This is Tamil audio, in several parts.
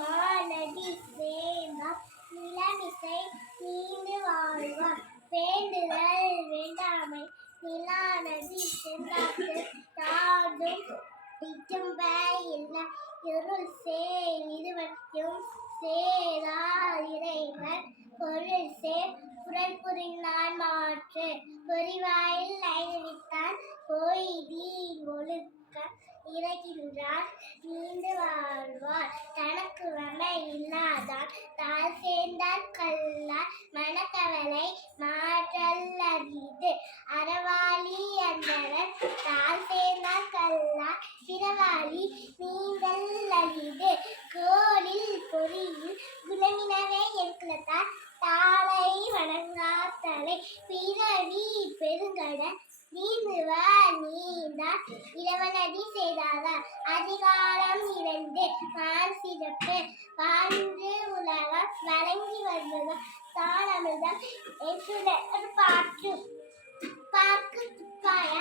பாலடி வேந்தா நிலமிசை நீண்டு வாழ்வார். வேண்டுதல் வேண்டாமை நிலானதி சென்றாத்து தாடும் நிஜம்ப இல்லை. இருள் சே நிறுவனம் சேரா இறைவன். பொருள் சே குரல் புரிந்தான் மாற்று. பொறிவாயில் ஐந்துவித்தான் பொய்தி ஒளி இறகின்றார் நீண்டு வாழ்வார். தனக்கு வமை இல்லாதான் தாழ் சேர்ந்தார் கல்லார் மனக்கவலை மாற்றல்லது அறவாளி என்றவர் தாழ் சேர்ந்தார் கல்லார் பிறவாளி நீந்தல் அரிது கோலில் பொறியில் குணமினவே இருக்கிறதால் தாளை வணங்காத்தலை பிறவி பெருங்கட நீந்துவார் நீந்தார். இளவனடி செய்தாதார் அதிகாரம் இரண்டு. வான் சிறப்பு. வாழ்ந்து உலகம் வழங்கி வருவது தான் அமிர்தம். என்று பாட்டு. பார்க்கு துப்பாய?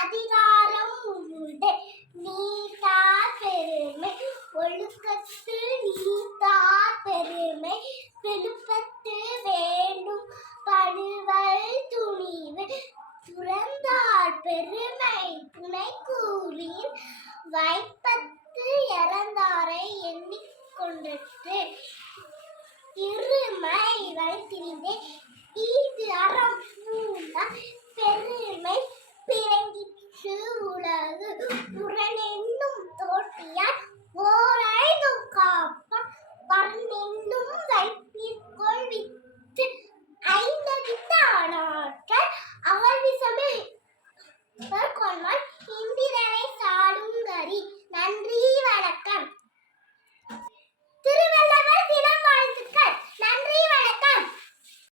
அதிகாரம் உண்டு. நீதார் பெருமை ஒழுக்கத்து நீதார் பெருமை விழுப்பத்து வேண்டும் பணிவல் துணிவு துறந்தார் பெருமை துணை கூறின் வைப்பத்து இறந்தாரை எண்ணிக்கொண்டது Durante un dos.